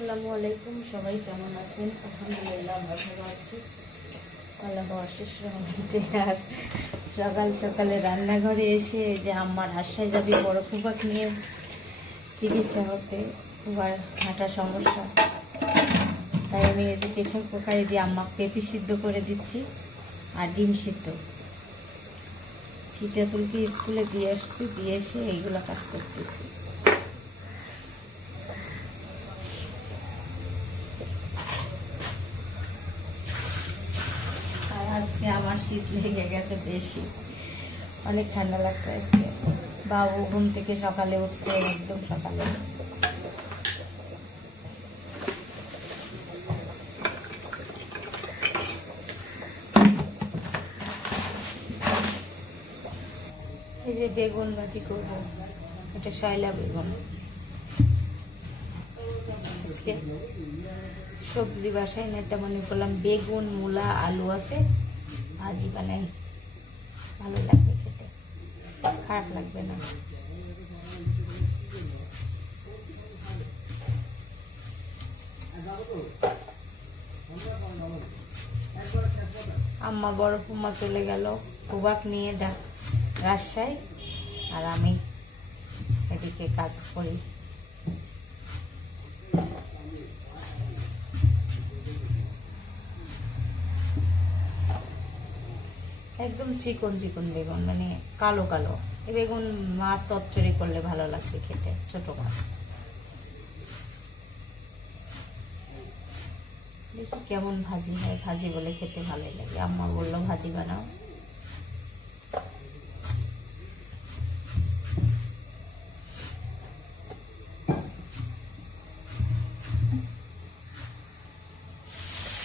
আসসালামু আলাইকুম, সবাই কেমন আছেন? আলহামদুলিল্লাহ আমরা ভালো আছি, আল্লাহ অশেষ রহমতে। আর সকাল সকালে রান্নাঘরে এসে যে আম্মার রাজশাহী যাবি বড় ফুফাক নিয়ে চিকিৎসা হতে, ফুফার হাঁটা সমস্যা, তাই আমি এই যে প্রেশার কুকারে দিয়ে আম্মা পেঁপে সিদ্ধ করে দিচ্ছি আর ডিম সিদ্ধ। ছিটাতুলকে স্কুলে দিয়ে আসছি, দিয়ে এসে এইগুলো কাজ করতেছি। আজকে আমার শীত লেগে গেছে বেশি, অনেক ঠান্ডা লাগছে আজকে। বাবু ঘুম থেকে সকালে উঠছে, একদম সকালে। এই যে বেগুন ভাজি করবো, এটা শয়লা বেগুন। আজকে সবজি বাসায় না, এটা মনে করলাম বেগুন মূলা আলু আছে, ভাজি বানাই, ভালো লাগবে খেতে, খারাপ লাগবে না। আম্মা বড় ফুম্মা চলে গেল ফুবাক নিয়ে রাজশাহী, আর আমি এদিকে কাজ করি। একদম চিকন চিকন বেগুন, মানে কালো কালো। এই বেগুন মাছ চচ্চড়ি করলে ভালো লাগবে খেতে, ছোট মাছ। দেখি কেমন ভাজি হয়, ভাজি বলে খেতে ভালোই লাগে। আম্মা বললো ভাজি বানাও।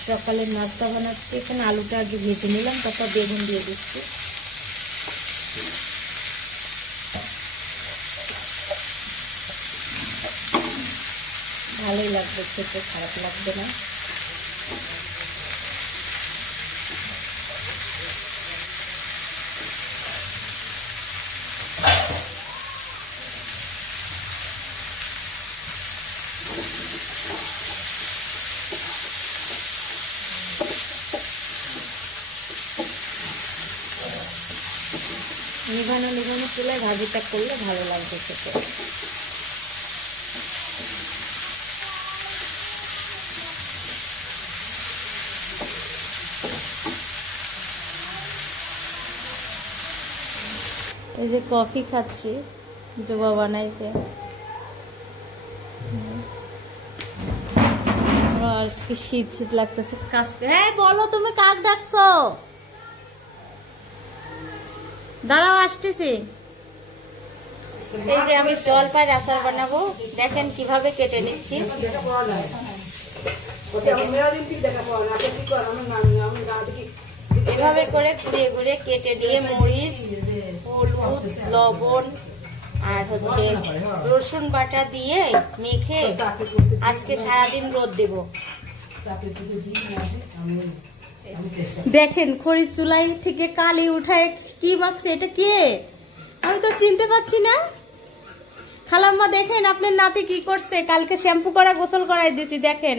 সকালের নাস্তা বানাচ্ছি, এখানে আলুটা আগে ভেজে নিলাম, তারপর বেগুন দিয়ে দিচ্ছি। ভালোই লাগবে খেতে, খারাপ লাগবে না। নিভানো নিভানো চুলায় ভাজিটা করলে ভালো লাগবে খেতে। এই যে কফি খাচ্ছি, জোবা বানাইছে। আজকে শীত শীত লাগতেছে। হ্যাঁ বলো, তুমি কাক ডাকছো? দাঁড়াও, আসতেছি। এই যে আমি জলপাইয়ের আচার বানাবো, দেখেন কিভাবে কেটে নিচ্ছি। এভাবে করে ঘুরিয়ে ঘুরিয়ে কেটে নিয়ে মরিচ, হলুদ, লবণ আর হচ্ছে রসুন বাটা দিয়ে মেখে আজকে সারাদিন রোদ দেব। দেখেন খড়ির চুলাই থেকে কালি উঠায় কি মাখছে, এটা কে? আমি তো চিনতে পারছি না। খালাম্মা দেখেন আপনার নাতি কি করছে, কালকে শ্যাম্পু করা গোসল করাই দিয়েছি। দেখেন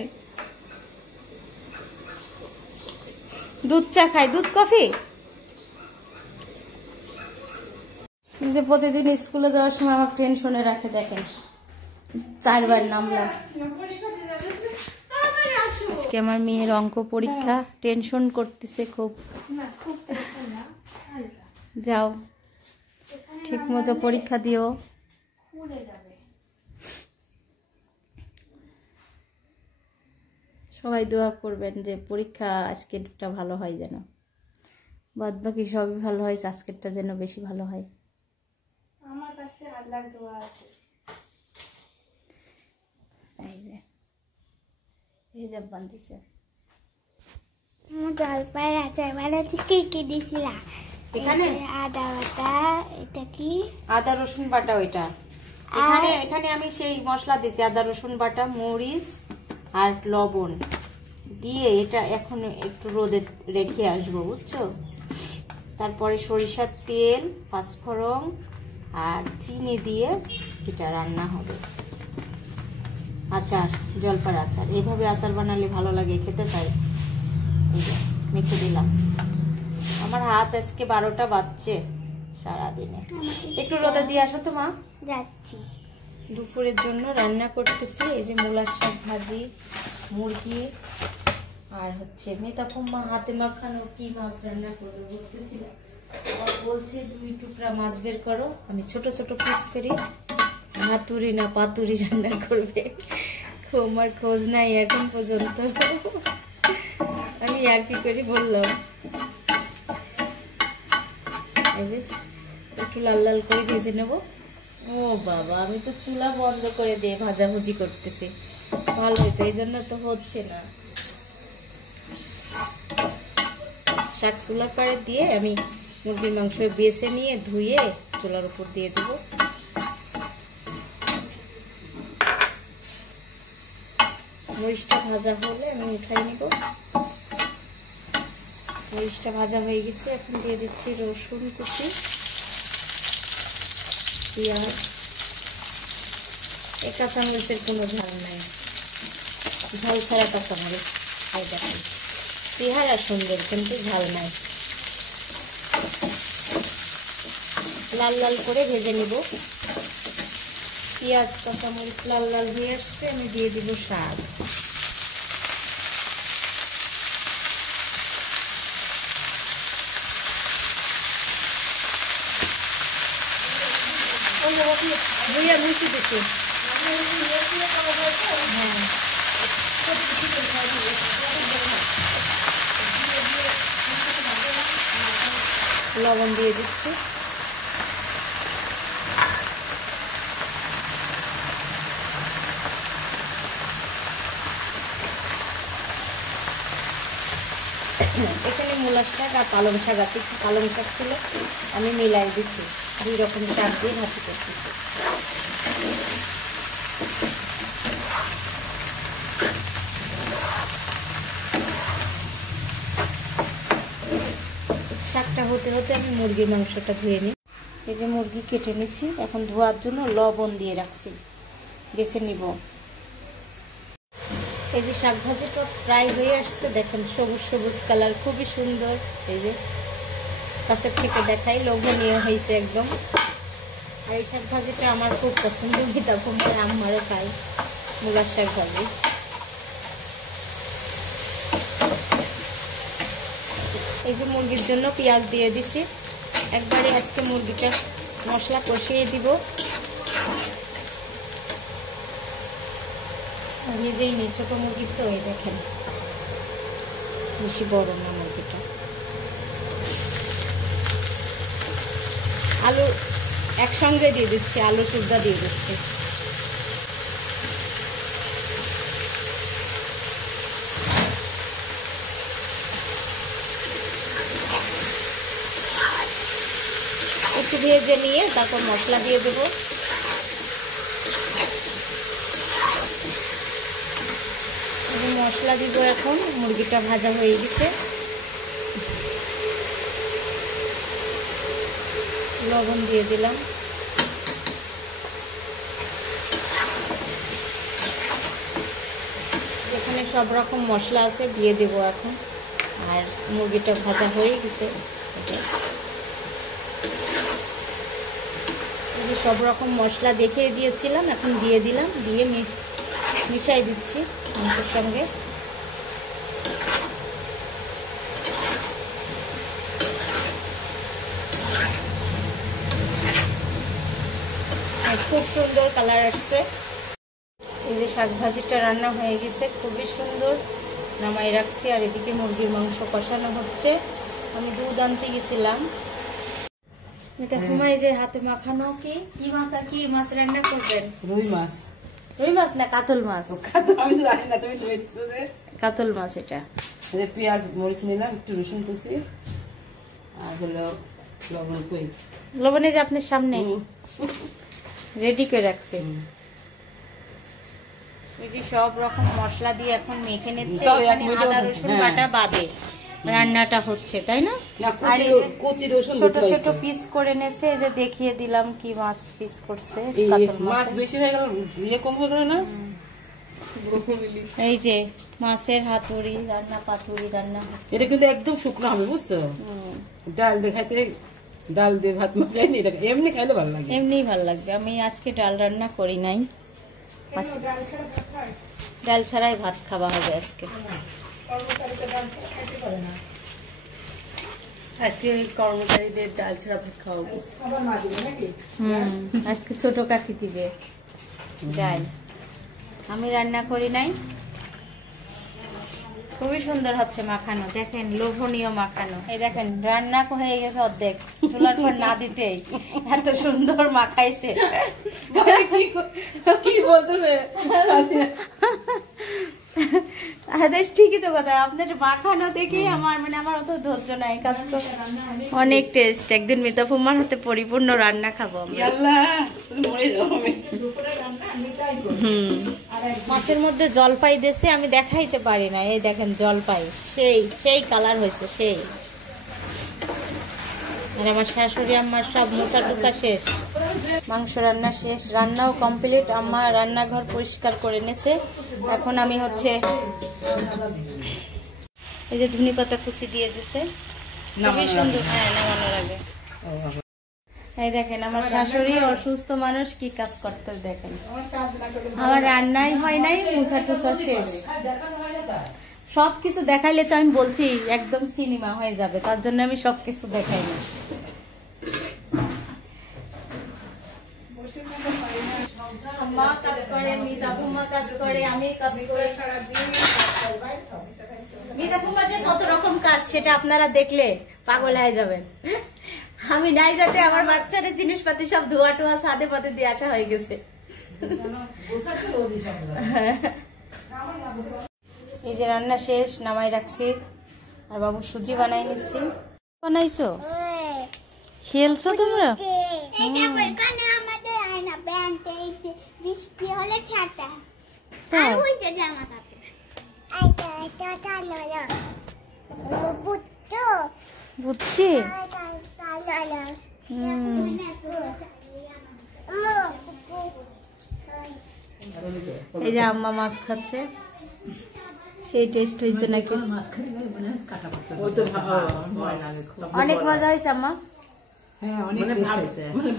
দুধ চা খায়, দুধ কফি। যে প্রতিদিন স্কুলে যাওয়ার সময় আমার টেনশনে রাখে, দেখেন 4 বার নামলাম। আজকে আমার মেয়ের অঙ্ক পরীক্ষা, টেনশন করতেছে খুব। যাও ঠিক মতো পরীক্ষা দিও। সবাই দোয়া করবেন যে পরীক্ষা আজকেরটা ভালো হয়, যেন বাদ বাকি সবই ভালো হয়, আজকেরটা যেন বেশি ভালো হয়। আমার কাছে আল্লাহর দোয়া আছে। এই যে বান্ধিছে জলপাইয়ের আচার বানাতে কি কি দিছিলা? এখানে আদা বাটা, এটা কি আদা রসুন বাটা, ওইটা এখানে এখানে আমি সেই মশলা দিয়েছি, আদা রসুন বাটা, মরিচ আর লবণ দিয়ে এটা এখন একটু রোদে রেখে আসবো, বুঝছো? তারপরে সরিষার তেল, পাঁচফোড়ন আর চিনি দিয়ে এটা রান্না হবে। আচার, জলপার আচার। এইভাবে আচার বানালে ভালো লাগে খেতে, তাই এই যে মেখে দিলাম। আমার হাত আজকে 12টা বাজছে সারাদিনে। একটু রোদে দিয়ে আসো তো মা। যাচ্ছি। দুপুরের জন্য রান্না করতেছি। এই যে মূলার শাক ভাজি, মুরগি, আর হচ্ছে মেতাকুম্মা হাতে মাখানো কি মাছ রান্না করবে বুঝতেছিলাম। আবার বলছে 2 টুকরা মাছ বের করো, আমি ছোট ছোট পিস করি, হাতুড়ি না পাতুরি রান্না করবে। আমার খোঁজ নাই এখন পর্যন্ত। আমি আর কি করি বললাম। এই যে একটু লাল লাল করে ভেজে নেব। ও বাবা, আমি তো চুলা বন্ধ করে দিয়ে ভাজাভুজি করতেছি। ভালো হইতো, এই জন্য তো হচ্ছে না। শাক চুলার পাড়ে দিয়ে আমি মুরগির মাংস বেছে নিয়ে ধুয়ে চুলার উপর দিয়ে দেবো। মরিচটা ভাজা হলে আমি উঠাই নিব। মরিচটা ভাজা হয়ে গেছে, এখন দিয়ে দিচ্ছি রসুন কুচি, পেঁয়াজ। এই কাঁচামরিচের কোনো ঝাল নাই, ঝাল ছাড়া কাঁচামরিচ। এই দেখেন চেহারা সুন্দর কিন্তু ঝাল নাই। লাল লাল করে ভেজে নিব। পেঁয়াজ কাঁচামরিচ লাল লাল হয়ে আসছে, আমি দিয়ে দিব শাক। ধুয়ে মুছে দিচ্ছি। লবণ দিয়ে দিচ্ছি। এখানে মূলার শাক আর পালং শাক আছে, পালং শাক ছিল আমি মিলাই দিচ্ছি। 2 রকম শাক দিয়ে ভাজি করতেছি। শাকটা হতে হতে আমি মুরগির মাংসটা ধুয়ে নিই। এই যে মুরগি কেটে নিচ্ছি, এখন ধোয়ার জন্য লবণ দিয়ে রাখছি, বেছে নিব। এই যে শাক ভাজিটা প্রায় হয়ে আসছে, দেখেন সবুজ সবুজ কালার, খুবই সুন্দর। এই যে কাছের থেকে দেখাই, লোভনীয় হয়েছে একদম। আর এই শাক ভাজিটা আমার খুব পছন্দ, মিতাকুম্মার আম্মারও খাই মূলার শাক ভাজি। এই যে মুরগির জন্য পেঁয়াজ দিয়ে দিছি, একবারে আজকে মুরগিটা মশলা কষিয়ে দিব। নিজেই নিই, ছোট মুরগির তো, এই দেখেন বেশি বড় না মুরগিটা। আলু একসঙ্গে দিয়ে দিচ্ছি, আলু সুদ্ধা দিয়ে দিচ্ছি। একটু ভেজে নিয়ে তারপর মশলা দিয়ে দেবো। মশলা দিব এখন। মুরগিটা ভাজা হয়ে গেছে, লবণ দিয়ে দিলাম। এখানে সব রকম মশলা আছে, দিয়ে দেবো এখন। আর মুরগিটা ভাজা হয়ে গেছে, সব রকম মশলা দেখিয়ে দিয়েছিলাম, এখন দিয়ে দিলাম। দিয়ে মিশাই দিচ্ছি মাংসের সঙ্গে। খুব সুন্দর কালার আসছে। এই যে শাক ভাজিটা রান্না হয়ে গেছে, খুবই সুন্দর, নামাই রাখছি। আর এদিকে মুরগির মাংস কষানো হচ্ছে। আমি দুধ আনতে গেছিলাম। এটা ঘুমাই যে হাতে মাখানো কি মাখা, কি মাছ রান্না করবেন? রুই মাছ। রুই মাছ না কাতল মাছ? আমি তো জানি না, তুমি দেখছো যে কাতল মাছ। এটা পেঁয়াজ মরিচ নিলাম, একটু রসুন কুচি, আর হলো লবণ কই। লবণে যে আপনার সামনে রেডি করে রাখছে। এই যে সব রকম মশলা দিয়ে এখন মেখে নিচ্ছে। আদা রসুন বাটা বাদে রান্নাটা হচ্ছে, তাই না? ছোট ছোট পিস করে নেছে। এই যে দেখিয়ে দিলাম কি মাছ পিস করছে। কাতল মাছ বেশি হয়ে গেল, ইয়ে কম হয়ে গেল না, এই যে মাছের হাতুড়ি রান্না, পাতুরি রান্না হচ্ছে। এটা কিন্তু একদম শুকনো হবে, বুঝছো? ডাল দিয়ে খাইতে, ডাল দিয়ে ভাত মাখাইনি, এটা এমনি খাইলে ভালো লাগে। এমনি ভালো লাগবে। আমি আজকে ডাল রান্না করি নাই, ডাল ছাড়াই ভাত খাওয়া হবে আজকে। আজকে কর্মচারীদের ডাল ছাড়া ভাত খাওয়াবো। আজকে ছোট কাকি দিবে ডাল, আমি রান্না করি নাই। খুবই সুন্দর হচ্ছে মাখানো, দেখেন লোভনীয় মাখানো। এই দেখেন রান্না হয়ে গেছে অর্ধেক, চুলার পর না দিতেই এত সুন্দর মাখাইছে। কি বলতেছে? ঠিকই তো কথা, আপনার মাখানো দেখেই আমার মানে আমার অত ধৈর্য নাই কাজ করে। অনেক টেস্ট। একদিন মিতা ফুম্মার হাতে পরিপূর্ণ রান্না খাবো আমরা। মাছের মধ্যে জলপাই দেশে আমি দেখাইতে পারি না। এই দেখেন জলপাই সেই কালার হয়েছে সেই। আর আমার শাশুড়ি আম্মার সব মোছা টোছা শেষ, মাংস রান্না শেষ, রান্নাও কমপ্লিট। আম্মা রান্নাঘর পরিষ্কার করে এনেছে। এখন আমি হচ্ছে এই যে ধনে পাতা কুচি দিয়ে দিছে, খুবই সুন্দর। হ্যাঁ, নামানোর আগে। এই দেখেন আমার শাশুড়ি অসুস্থ মানুষ কি কাজ করতে, দেখেন আমার রান্নাই হয় নাই, মোছা টোছা শেষ। সবকিছু দেখাইলে তো আমি বলছি একদম সিনেমা হয়ে যাবে, তার জন্য আমি সবকিছু দেখাই না। আম্মা কাজ করে, মিতা ফুম্মা কাজ করে, আমি কাজ করি সারাদিন। মিতা ফুম্মা যে কত রকম কাজ সেটা আপনারা দেখলে পাগল হয়ে যাবেন। আমি নাই যাতে আমার বাচ্চারা জিনিসপাতি সব ধোয়া টোয়া সাদে পাতে দিয়ে আসা হয়ে গেছে। এই যে রান্না শেষ, নামাই রাখছি। আর বাবু সুজি বানাই নিচ্ছি। বানাইছো? খেলছো তোমরা? বৃষ্টি হলে ছাতা তাই? আর ওই যে জামা কাপড় আইটা আইটা টানো না বুঝছো? বুঝছি। এই যে আম্মা মাছ খাচ্ছে, সেই টেস্ট হয়েছে নাকি? অনেক মজা হয়েছে আম্মা।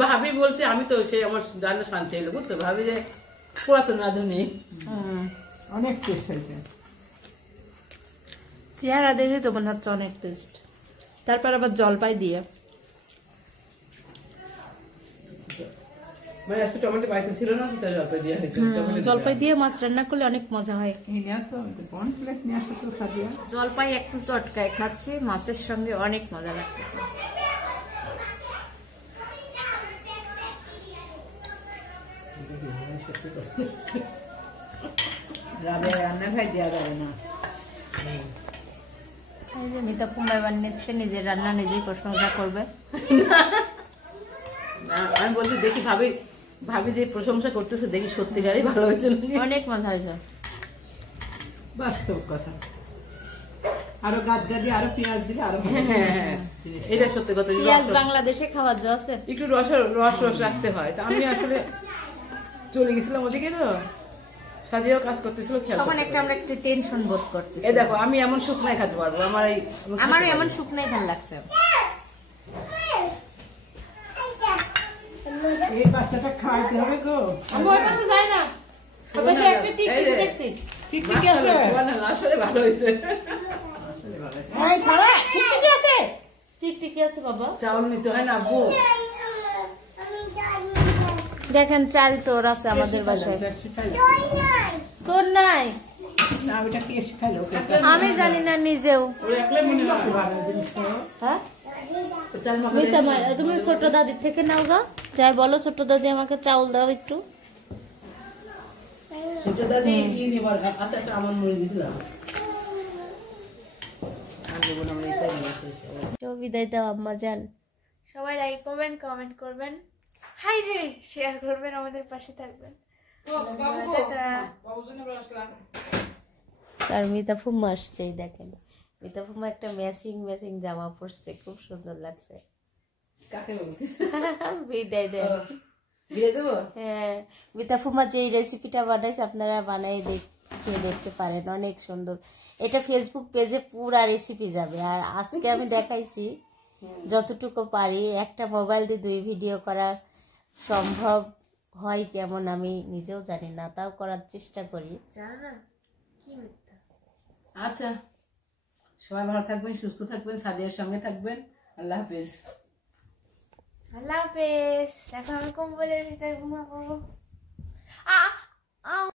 ভাবি বলছে, আমি তো সেই আমার রান্না শান্তি হলো, বুঝছো? ভাবি যে পুরাতন রাঁধুনি, অনেক টেস্ট হয়েছে। চেহারা দেখে তো মনে হচ্ছে অনেক টেস্ট। তারপর আবার জলপাই দিয়ে, আজকে টমেটো বাড়িতে ছিল না, জলপাই দিয়ে হয়েছে। জলপাই দিয়ে মাছ রান্না করলে অনেক মজা হয়। জলপাই একটু চটকায় খাচ্ছি মাছের সঙ্গে, অনেক মজা লাগতেছে। রান্না খাই দেওয়া যাবে না। এই যে মিতা ফুম্বা এবার নিচ্ছে, নিজের রান্না নিজেই প্রশংসা করবে। আমি বলছি দেখি ভাবি, ভাবি যে প্রশংসা করতেছে দেখি সত্যিকারই ভালো হয়েছে, অনেক মজা হয়েছে। বাস্তব কথা। আরো গাছ গাছে আরো পেঁয়াজ দিলে আরো, এটা সত্যি কথা। পেঁয়াজ বাংলাদেশে খাওয়ার যা আছে, একটু রস রস রাখতে হয়। তা আমি আসলে চলে গেছিলাম ওদিকে, তো সাজিয়েও কাজ করতেছিল, তখন একটা আমরা একটু টেনশন বোধ করতেছি। এই দেখো আমি এমন শুকনাই খেতে পারবো, আমারও এমন শুকনাই ভালো লাগছে। এই বাচ্চাটা খাওয়াইতে হবে গো। আমি ওই পাশে যাই না, ওই পাশে একটা টিকটিকি দেখছি। টিকটিকি আছে? আসলে ভালো হয়েছে। এই ছাড়া টিকটিকি আছে, টিকটিকি আছে বাবা। চাউল নিতে হয় না আব্বু? দেখেন চাল চোর আছে আমাদের বাসায়। চোর নাই, আমি জানি না নিজেও। হ্যাঁ, তুমি ছোট দাদির থেকে নাও গা, যাই বলো ছোট দাদি আমাকে চাউল দাও একটু। ছোট দাদি কি নিবার আছে, একটা আমার মুড়ি দিছিলাম। বিদায় দাও আম্মা জান। সবাই লাইক করবেন, কমেন্ট করবেন, হাই রে শেয়ার করবেন, আমাদের পাশে থাকবেন। আর মিতা ফুম্মা আসছে, দেখেন মিতা ফুম্মা একটা ম্যাচিং জামা পরছে, খুব সুন্দর লাগছে। কাকে বলছিস? বিদায় দেন। দিয়ে দেবো? হ্যাঁ, মিতা ফুম্মা যে রেসিপিটা বানাইছে আপনারা বানাই খেয়ে দেখতে পারেন, অনেক সুন্দর। এটা ফেসবুক পেজে পুরা রেসিপি যাবে। আর আজকে আমি দেখাইছি যতটুকু পারি। একটা মোবাইল দিয়ে 2 ভিডিও করা সম্ভব হয় কেমন আমি নিজেও জানি না, তাও করার চেষ্টা করি। জানো না কি মিথ্যা। আচ্ছা, সবাই ভালো থাকবেন, সুস্থ থাকবেন, সাদিয়ার সঙ্গে থাকবেন। আল্লাহ হাফেজ। আল্লাহ হাফেজ। এখন আমি কম্বলের ভিতরে ঘুমাবো। আ আ